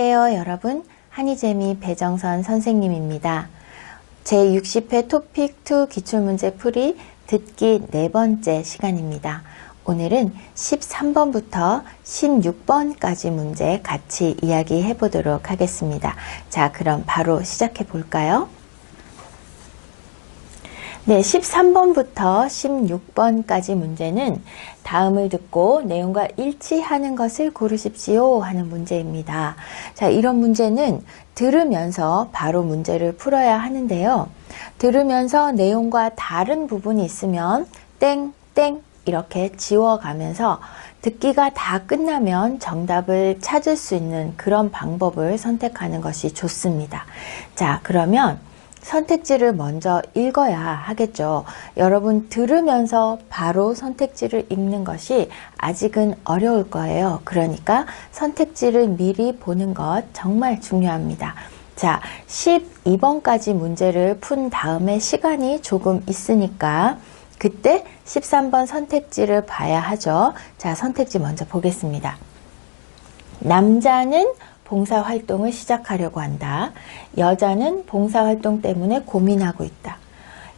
안녕하세요, 여러분. 한이재미 배정선 선생님입니다. 제60회 토픽2 기출문제 풀이 듣기 4번째 시간입니다. 오늘은 13번부터 16번까지 문제 같이 이야기해 보도록 하겠습니다. 자, 그럼 바로 시작해 볼까요? 네, 13번부터 16번까지 문제는 다음을 듣고 내용과 일치하는 것을 고르십시오 하는 문제입니다. 자, 이런 문제는 들으면서 바로 문제를 풀어야 하는데요. 들으면서 내용과 다른 부분이 있으면 땡땡 이렇게 지워가면서 듣기가 다 끝나면 정답을 찾을 수 있는 그런 방법을 선택하는 것이 좋습니다. 자, 그러면 선택지를 먼저 읽어야 하겠죠. 여러분 들으면서 바로 선택지를 읽는 것이 아직은 어려울 거예요. 그러니까 선택지를 미리 보는 것 정말 중요합니다. 자, 12번까지 문제를 푼 다음에 시간이 조금 있으니까 그때 13번 선택지를 봐야 하죠. 자, 선택지 먼저 보겠습니다. 남자는 봉사활동을 시작하려고 한다. 여자는 봉사활동 때문에 고민하고 있다.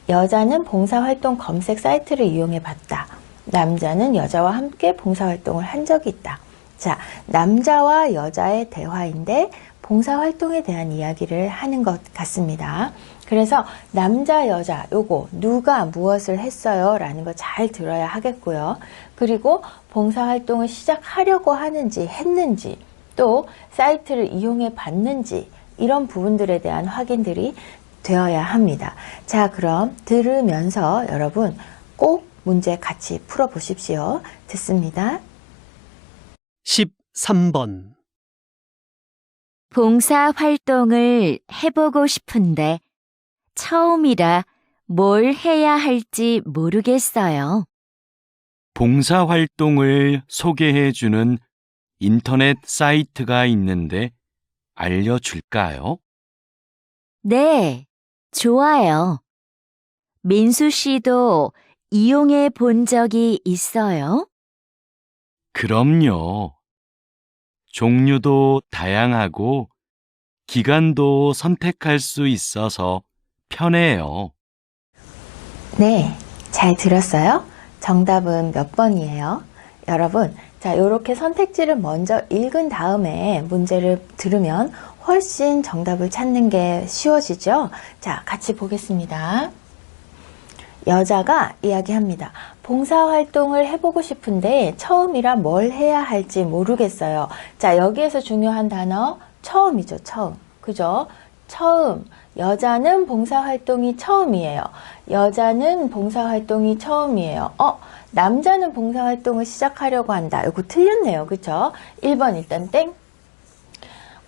여자는 봉사활동 검색 사이트를 이용해 봤다. 남자는 여자와 함께 봉사활동을 한 적이 있다. 자, 남자와 여자의 대화인데 봉사활동에 대한 이야기를 하는 것 같습니다. 그래서 남자, 여자 요거 누가 무엇을 했어요? 라는 거 잘 들어야 하겠고요. 그리고 봉사활동을 시작하려고 하는지 했는지 또 사이트를 이용해 봤는지 이런 부분들에 대한 확인들이 되어야 합니다. 자, 그럼 들으면서 여러분 꼭 문제 같이 풀어보십시오. 듣습니다. 13번 봉사활동을 해보고 싶은데 처음이라 뭘 해야 할지 모르겠어요. 봉사활동을 소개해주는 인터넷 사이트가 있는데 알려줄까요? 네, 좋아요. 민수 씨도 이용해 본 적이 있어요? 그럼요. 종류도 다양하고 기간도 선택할 수 있어서 편해요. 네, 잘 들었어요? 정답은 몇 번이에요? 여러분, 자, 이렇게 선택지를 먼저 읽은 다음에 문제를 들으면 훨씬 정답을 찾는 게 쉬워지죠? 자, 같이 보겠습니다. 여자가 이야기합니다. 봉사활동을 해보고 싶은데 처음이라 뭘 해야 할지 모르겠어요. 자, 여기에서 중요한 단어 처음이죠. 처음. 그죠? 처음. 여자는 봉사활동이 처음이에요. 여자는 봉사활동이 처음이에요. 남자는 봉사활동을 시작하려고 한다. 이거 틀렸네요. 그쵸? 1번 일단 땡.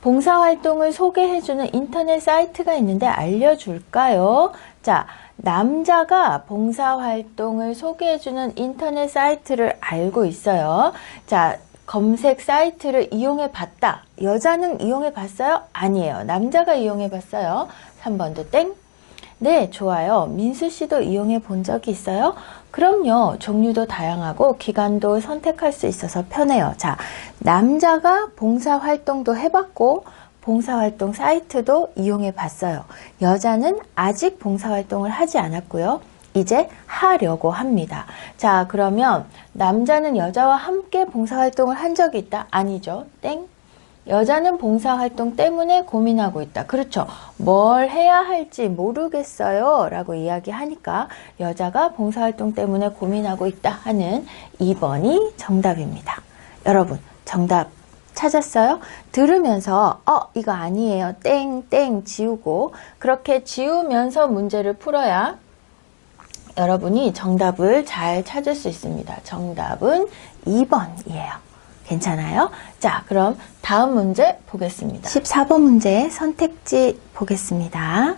봉사활동을 소개해주는 인터넷 사이트가 있는데 알려줄까요? 자, 남자가 봉사활동을 소개해주는 인터넷 사이트를 알고 있어요. 자, 검색 사이트를 이용해 봤다. 여자는 이용해 봤어요? 아니에요. 남자가 이용해 봤어요. 3번도 땡. 네, 좋아요. 민수 씨도 이용해 본 적이 있어요? 그럼요. 종류도 다양하고 기간도 선택할 수 있어서 편해요. 자, 남자가 봉사활동도 해봤고 봉사활동 사이트도 이용해 봤어요. 여자는 아직 봉사활동을 하지 않았고요. 이제 하려고 합니다. 자, 그러면 남자는 여자와 함께 봉사활동을 한 적이 있다? 아니죠. 땡. 여자는 봉사활동 때문에 고민하고 있다. 그렇죠. 뭘 해야 할지 모르겠어요 라고 이야기하니까 여자가 봉사활동 때문에 고민하고 있다 하는 2번이 정답입니다. 여러분 정답 찾았어요? 들으면서 이거 아니에요. 땡땡 지우고 그렇게 지우면서 문제를 풀어야 여러분이 정답을 잘 찾을 수 있습니다. 정답은 2번이에요. 괜찮아요? 자, 그럼 다음 문제 보겠습니다. 14번 문제 선택지 보겠습니다.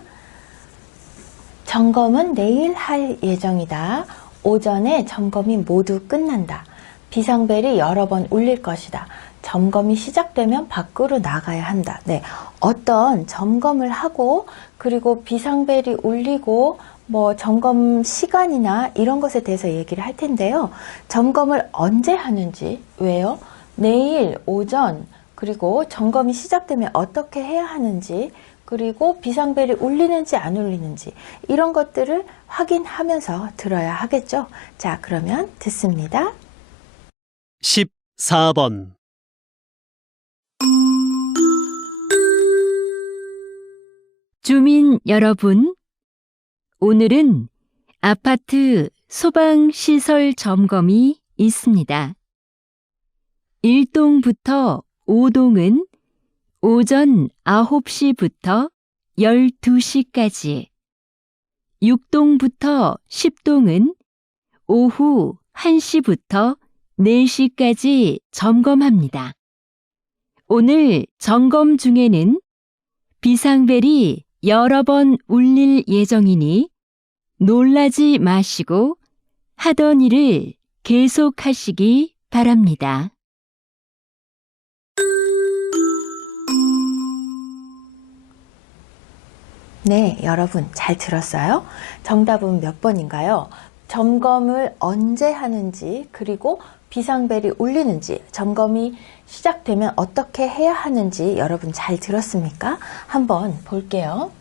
점검은 내일 할 예정이다. 오전에 점검이 모두 끝난다. 비상벨이 여러 번 울릴 것이다. 점검이 시작되면 밖으로 나가야 한다. 네, 어떤 점검을 하고 그리고 비상벨이 울리고 뭐 점검 시간이나 이런 것에 대해서 얘기를 할 텐데요. 점검을 언제 하는지, 왜요? 내일 오전 그리고 점검이 시작되면 어떻게 해야 하는지, 그리고 비상벨이 울리는지 안 울리는지 이런 것들을 확인하면서 들어야 하겠죠. 자, 그러면 듣습니다. 14번 주민 여러분, 오늘은 아파트 소방시설 점검이 있습니다. 1동부터 5동은 오전 9시부터 12시까지, 6동부터 10동은 오후 1시부터 4시까지 점검합니다. 오늘 점검 중에는 비상벨이 여러 번 울릴 예정이니 놀라지 마시고 하던 일을 계속하시기 바랍니다. 네, 여러분 잘 들었어요? 정답은 몇 번인가요? 점검을 언제 하는지, 그리고 비상벨이 울리는지, 점검이 시작되면 어떻게 해야 하는지 여러분 잘 들었습니까? 한번 볼게요.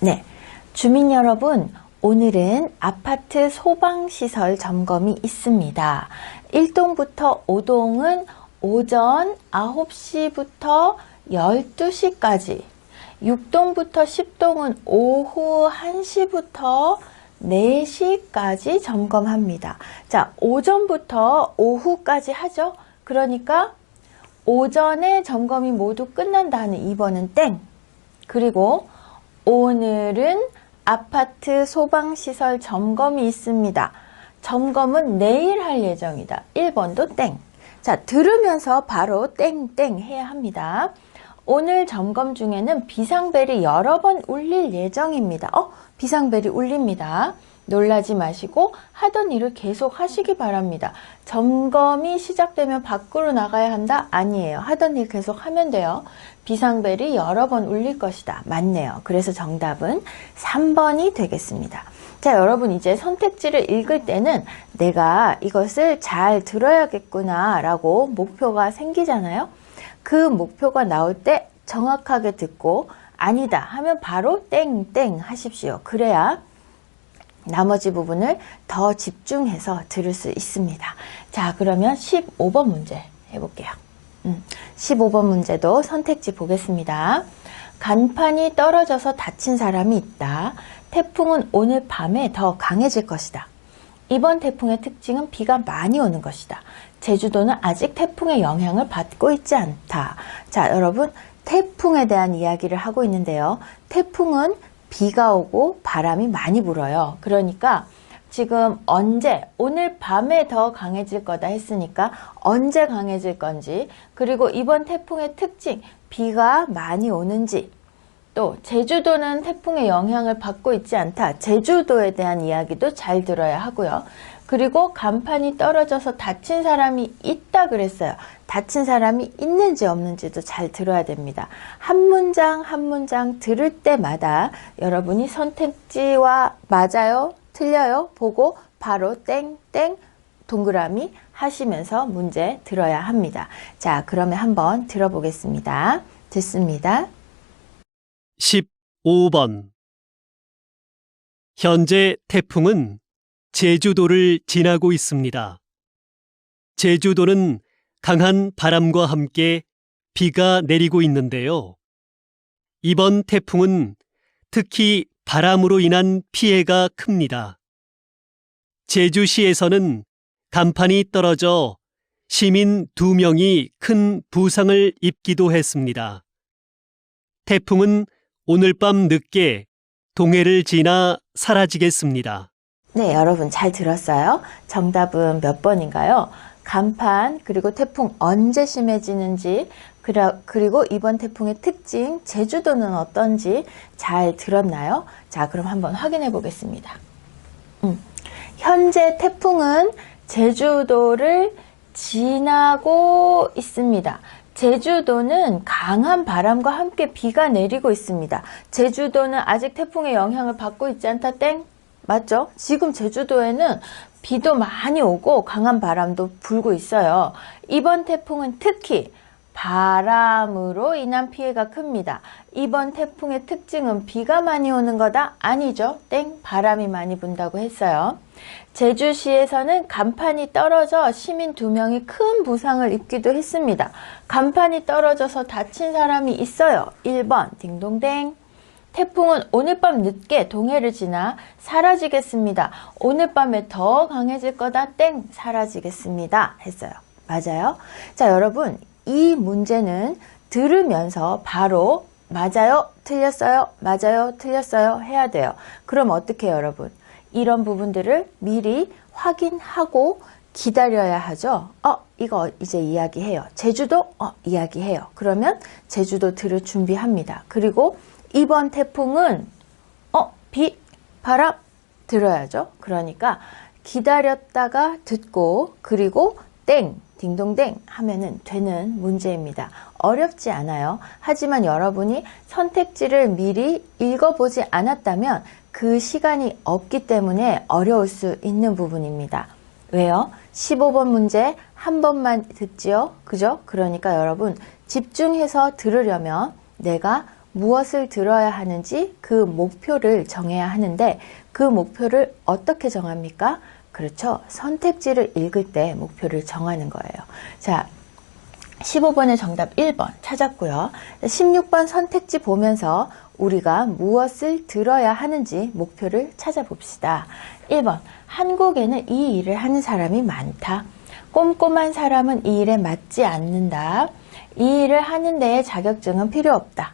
네, 주민 여러분, 오늘은 아파트 소방시설 점검이 있습니다. 1동부터 5동은 오전 9시부터 12시까지, 6동부터 10동은 오후 1시부터 4시까지 점검합니다. 자, 오전부터 오후까지 하죠. 그러니까 오전에 점검이 모두 끝난다는 2번은 땡. 그리고 오늘은 아파트 소방시설 점검이 있습니다. 점검은 내일 할 예정이다. 1번도 땡. 자, 들으면서 바로 땡땡 해야 합니다. 오늘 점검 중에는 비상벨이 여러 번 울릴 예정입니다. 비상벨이 울립니다. 놀라지 마시고 하던 일을 계속 하시기 바랍니다. 점검이 시작되면 밖으로 나가야 한다? 아니에요. 하던 일 계속 하면 돼요. 비상벨이 여러 번 울릴 것이다. 맞네요. 그래서 정답은 3번이 되겠습니다. 자, 여러분 이제 선택지를 읽을 때는 내가 이것을 잘 들어야겠구나 라고 목표가 생기잖아요. 그 목표가 나올 때 정확하게 듣고 아니다 하면 바로 땡땡 하십시오. 그래야 나머지 부분을 더 집중해서 들을 수 있습니다. 자, 그러면 15번 문제 해볼게요. 15번 문제도 선택지 보겠습니다. 간판이 떨어져서 다친 사람이 있다. 태풍은 오늘 밤에 더 강해질 것이다. 이번 태풍의 특징은 비가 많이 오는 것이다. 제주도는 아직 태풍의 영향을 받고 있지 않다. 자, 여러분 태풍에 대한 이야기를 하고 있는데요. 태풍은 비가 오고 바람이 많이 불어요. 그러니까 지금 언제, 오늘 밤에 더 강해질 거다 했으니까 언제 강해질 건지, 그리고 이번 태풍의 특징, 비가 많이 오는지, 또 제주도는 태풍의 영향을 받고 있지 않다. 제주도에 대한 이야기도 잘 들어야 하고요. 그리고 간판이 떨어져서 다친 사람이 있다 그랬어요. 다친 사람이 있는지 없는지도 잘 들어야 됩니다. 한 문장 한 문장 들을 때마다 여러분이 선택지와 맞아요? 틀려요? 보고 바로 땡땡 동그라미 하시면서 문제 들어야 합니다. 자, 그러면 한번 들어보겠습니다. 듣습니다. 15번 현재 태풍은 제주도를 지나고 있습니다. 제주도는 강한 바람과 함께 비가 내리고 있는데요. 이번 태풍은 특히 바람으로 인한 피해가 큽니다. 제주시에서는 간판이 떨어져 시민 2명이 큰 부상을 입기도 했습니다. 태풍은 오늘 밤 늦게 동해를 지나 사라지겠습니다. 네, 여러분 잘 들었어요? 정답은 몇 번인가요? 간판, 그리고 태풍 언제 심해지는지, 그리고 이번 태풍의 특징, 제주도는 어떤지 잘 들었나요? 자, 그럼 한번 확인해 보겠습니다. 현재 태풍은 제주도를 지나고 있습니다. 제주도는 강한 바람과 함께 비가 내리고 있습니다. 제주도는 아직 태풍의 영향을 받고 있지 않다 땡? 맞죠? 지금 제주도에는 비도 많이 오고 강한 바람도 불고 있어요. 이번 태풍은 특히 바람으로 인한 피해가 큽니다. 이번 태풍의 특징은 비가 많이 오는 거다? 아니죠. 땡, 바람이 많이 분다고 했어요. 제주시에서는 간판이 떨어져 시민 2명이 큰 부상을 입기도 했습니다. 간판이 떨어져서 다친 사람이 있어요. 1번 딩동댕. 태풍은 오늘 밤 늦게 동해를 지나 사라지겠습니다. 오늘 밤에 더 강해질 거다. 땡, 사라지겠습니다. 했어요. 맞아요? 자, 여러분, 이 문제는 들으면서 바로 맞아요, 틀렸어요, 맞아요, 틀렸어요 해야 돼요. 그럼 어떻게 해요, 여러분? 이런 부분들을 미리 확인하고 기다려야 하죠. 이거 이제 이야기해요. 제주도? 이야기해요. 그러면 제주도 들을 준비합니다. 그리고 이번 태풍은 비, 바람 들어야죠. 그러니까 기다렸다가 듣고 그리고 땡, 딩동댕 하면은 되는 문제입니다. 어렵지 않아요. 하지만 여러분이 선택지를 미리 읽어보지 않았다면 그 시간이 없기 때문에 어려울 수 있는 부분입니다. 왜요? 15번 문제 한 번만 듣지요? 그죠? 그러니까 여러분 집중해서 들으려면 내가 무엇을 들어야 하는지 그 목표를 정해야 하는데 그 목표를 어떻게 정합니까? 그렇죠. 선택지를 읽을 때 목표를 정하는 거예요. 자, 15번의 정답 1번 찾았고요. 16번 선택지 보면서 우리가 무엇을 들어야 하는지 목표를 찾아봅시다. 1번, 한국에는 이 일을 하는 사람이 많다. 꼼꼼한 사람은 이 일에 맞지 않는다. 이 일을 하는 데에 자격증은 필요 없다.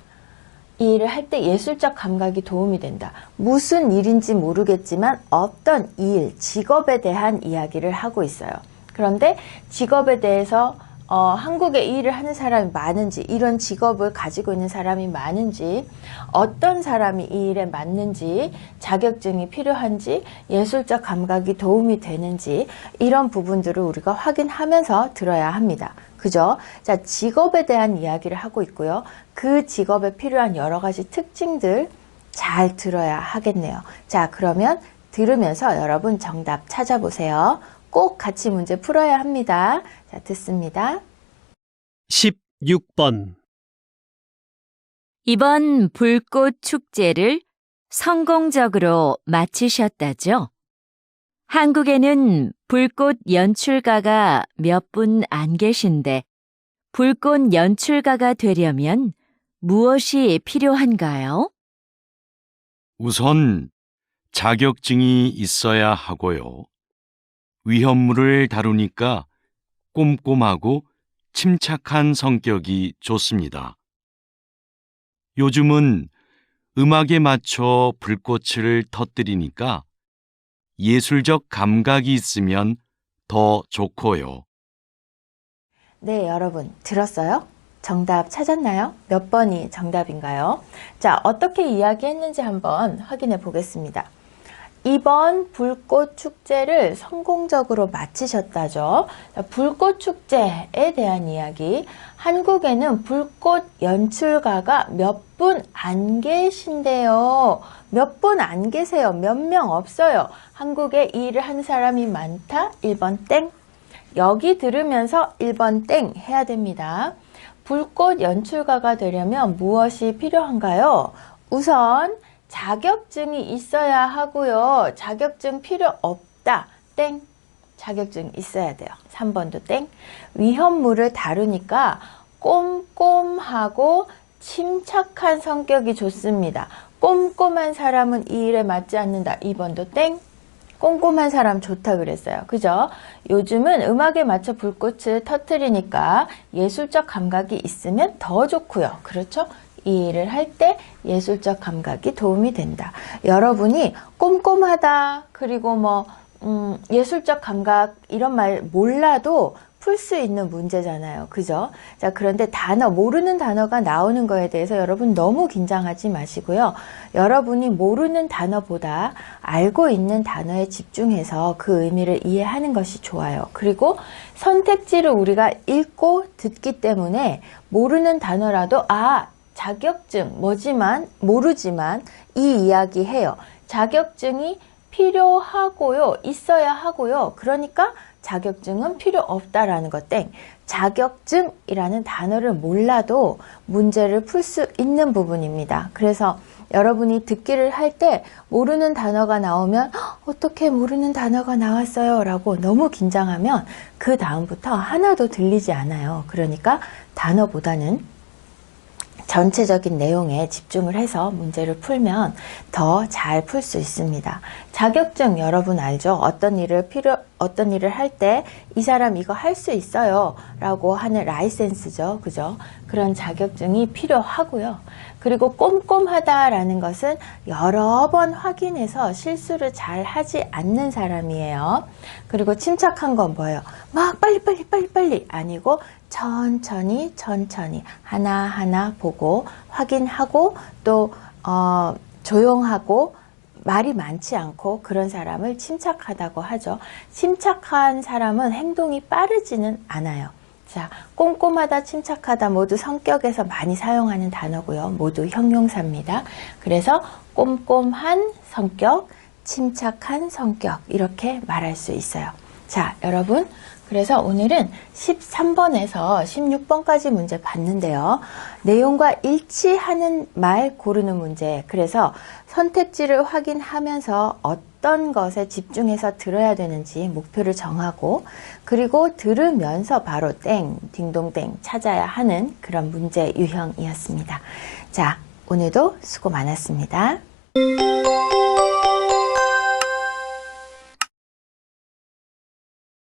이 일을 할 때 예술적 감각이 도움이 된다. 무슨 일인지 모르겠지만 어떤 일, 직업에 대한 이야기를 하고 있어요. 그런데 직업에 대해서 한국에 이 일을 하는 사람이 많은지, 이런 직업을 가지고 있는 사람이 많은지, 어떤 사람이 이 일에 맞는지, 자격증이 필요한지, 예술적 감각이 도움이 되는지 이런 부분들을 우리가 확인하면서 들어야 합니다. 그죠? 자, 직업에 대한 이야기를 하고 있고요. 그 직업에 필요한 여러 가지 특징들 잘 들어야 하겠네요. 자, 그러면 들으면서 여러분 정답 찾아보세요. 꼭 같이 문제 풀어야 합니다. 자, 듣습니다. 16번. 이번 불꽃 축제를 성공적으로 마치셨다죠? 한국에는 불꽃 연출가가 몇 분 안 계신데 불꽃 연출가가 되려면 무엇이 필요한가요? 우선 자격증이 있어야 하고요. 위험물을 다루니까 꼼꼼하고 침착한 성격이 좋습니다. 요즘은 음악에 맞춰 불꽃을 터뜨리니까 예술적 감각이 있으면 더 좋고요. 네, 여러분 들었어요? 정답 찾았나요? 몇 번이 정답인가요? 자, 어떻게 이야기했는지 한번 확인해 보겠습니다. 이번 불꽃 축제를 성공적으로 마치셨다죠. 불꽃 축제에 대한 이야기. 한국에는 불꽃 연출가가 몇 분 안 계신데요. 몇 분 안 계세요. 몇 명 없어요. 한국에 이 일을 하는 사람이 많다. 1번 땡. 여기 들으면서 1번 땡 해야 됩니다. 불꽃 연출가가 되려면 무엇이 필요한가요? 우선 자격증이 있어야 하고요. 자격증 필요 없다. 땡. 자격증 있어야 돼요. 3번도 땡. 위험물을 다루니까 꼼꼼하고 침착한 성격이 좋습니다. 꼼꼼한 사람은 이 일에 맞지 않는다. 2번도 땡. 꼼꼼한 사람 좋다 그랬어요. 그죠? 요즘은 음악에 맞춰 불꽃을 터뜨리니까 예술적 감각이 있으면 더 좋고요. 그렇죠? 이 일을 할 때 예술적 감각이 도움이 된다. 여러분이 꼼꼼하다, 그리고 예술적 감각 이런 말 몰라도 풀 수 있는 문제잖아요. 그죠? 자, 그런데 모르는 단어가 나오는 거에 대해서 여러분 너무 긴장하지 마시고요. 여러분이 모르는 단어보다 알고 있는 단어에 집중해서 그 의미를 이해하는 것이 좋아요. 그리고 선택지를 우리가 읽고 듣기 때문에 모르는 단어라도 자격증 모르지만 이 이야기 해요. 자격증이 필요하고요. 있어야 하고요. 그러니까 자격증은 필요 없다라는 것 땡. 자격증이라는 단어를 몰라도 문제를 풀 수 있는 부분입니다. 그래서 여러분이 듣기를 할 때 모르는 단어가 나오면 어떻게 모르는 단어가 나왔어요? 라고 너무 긴장하면 그 다음부터 하나도 들리지 않아요. 그러니까 단어보다는 전체적인 내용에 집중을 해서 문제를 풀면 더 잘 풀 수 있습니다. 자격증 여러분 알죠? 어떤 일을 할 때 이 사람 이거 할 수 있어요 라고 하는 라이센스죠. 그죠? 그런 자격증이 필요하고요. 그리고 꼼꼼하다라는 것은 여러 번 확인해서 실수를 잘 하지 않는 사람이에요. 그리고 침착한 건 뭐예요? 막 빨리 아니고 천천히 하나하나 보고 확인하고 또 조용하고 말이 많지 않고 그런 사람을 침착하다고 하죠. 침착한 사람은 행동이 빠르지는 않아요. 자, 꼼꼼하다, 침착하다 모두 성격에서 많이 사용하는 단어고요. 모두 형용사입니다. 그래서 꼼꼼한 성격, 침착한 성격 이렇게 말할 수 있어요. 자, 여러분 그래서 오늘은 13번에서 16번까지 문제 봤는데요. 내용과 일치하는 말 고르는 문제. 그래서 선택지를 확인하면서 어떤 것에 집중해서 들어야 되는지 목표를 정하고 그리고 들으면서 바로 땡, 딩동댕 찾아야 하는 그런 문제 유형이었습니다. 자, 오늘도 수고 많았습니다.